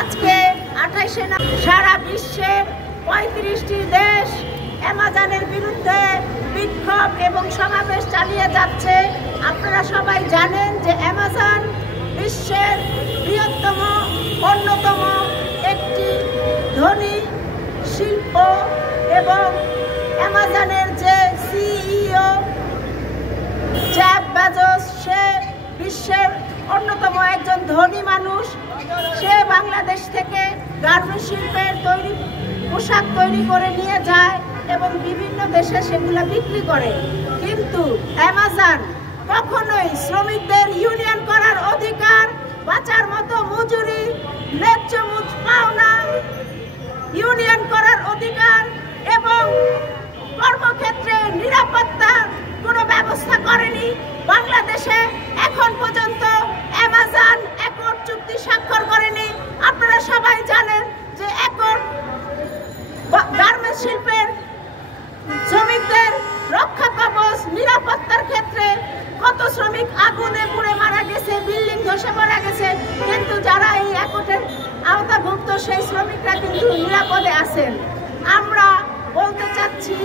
আজকে 28 সারা বিশ্বের 35টি দেশ অ্যামাজনের বিরুদ্ধে বিক্ষোভ এবং সমাবেশ চালিয়ে যাচ্ছে। আপনারা সবাই জানেন যে অ্যামাজন বিশ্বের বৃহত্তম অন্যতম একটি ধনী শিল্প এবং অ্যামাজনের যে সিইও জেফ বেজোস, সে বিশ্বের অন্যতম একজন ধনী মানুষ। সে বাংলাদেশ থেকে গার্মেন্টস শিল্পের পোশাক তৈরি করে নিয়ে যায় এবং বিভিন্ন দেশে সেগুলো বিক্রি করে। কিন্তু অ্যামাজন কখনোই শ্রমিকদের ইউনিয়ন করার অধিকার, বাঁচার মতো মজুরি, ন্যায্য পাওনা, ইউনিয়ন করার অধিকার এবং কর্মক্ষেত্রে নিরাপত্তার কোনো ব্যবস্থা করেনি। বাংলাদেশে এখন পর্যন্ত অ্যামাজন অ্যাকর্ড চুক্তি স্বাক্ষর করেনি। আপনারা সবাই জানেন যে অ্যাকর্ড গার্মেন্টস শিল্পের শ্রমিকদের রক্ষা কবচ, নিরাপত্তার ক্ষেত্রে কত শ্রমিক আগুনে পুড়ে মারা গেছে, বিল্ডিং ধসে মারা গেছে, কিন্তু যারা এই অ্যাকর্ডের আওতাভুক্ত সেই শ্রমিকরা কিন্তু নিরাপদে আছেন। আমরা বলতে চাচ্ছি,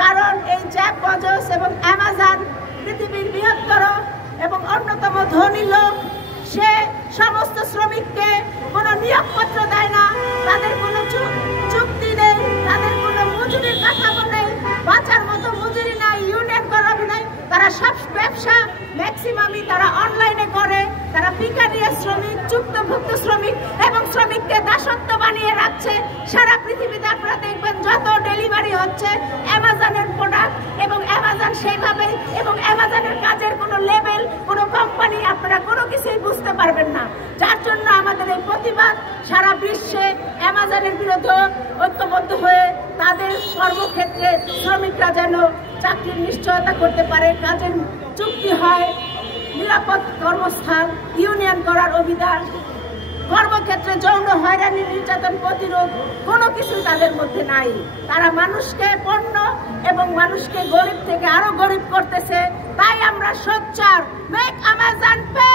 কারণ এই জেফ বেজোস এবং অ্যামাজন পৃথিবীর বৃহত্তর এবং অন্যতম ধনী লোক। সে সমস্ত শ্রমিককে কোনো নিয়োগপত্র দেয় না, তাদের কোনো চুক্তি নেই, তাদের কোনো মজুরির কাঠামো নেই, বাঁচার মতো মজুরি নাই, ইউনিয়ন করাবে নাই। তারা সব ব্যবসা ম্যাক্সিমামই তারা অনলাইনে করে। তারা পিকারিয়া শ্রমিক, চুক্তিভুক্ত শ্রমিক এবং শ্রমিককে দাসত্ব বানিয়ে রাখছে। সারা পৃথিবীতে আপনারা দেখবেন যত ডেলিভারি হচ্ছে অ্যামাজনের প্রোডাক্ট এবং অ্যামাজন সেইভাবে, এবং অ্যামাজনের কাজের কোনো লেভেল, কোনো কোম্পানি আপনারা কোনো কিছুই বুঝতে পারবেন না। যার জন্য আমাদের এই প্রতিবাদ সারা বিশ্বে অ্যামাজনের বিরুদ্ধে ঐক্যবদ্ধ হয়ে তাদের কর্মক্ষেত্রে শ্রমিকরা যেন চাকরির নিশ্চয়তা করতে পারে, কাজের চুক্তি হয়, নিরাপদ কর্মস্থান, ইউনিয়ন করার অধিকার, কর্মক্ষেত্রে যৌন হয়রানি, নির্যাতন প্রতিরোধ কোনো কিছুই তাদের মধ্যে নাই। তারা মানুষকে পণ্য এবং মানুষকে গরিব থেকে আরো গরিব করতেছে। তাই আমরা সোচ্চার, মেক অ্যামাজন পে।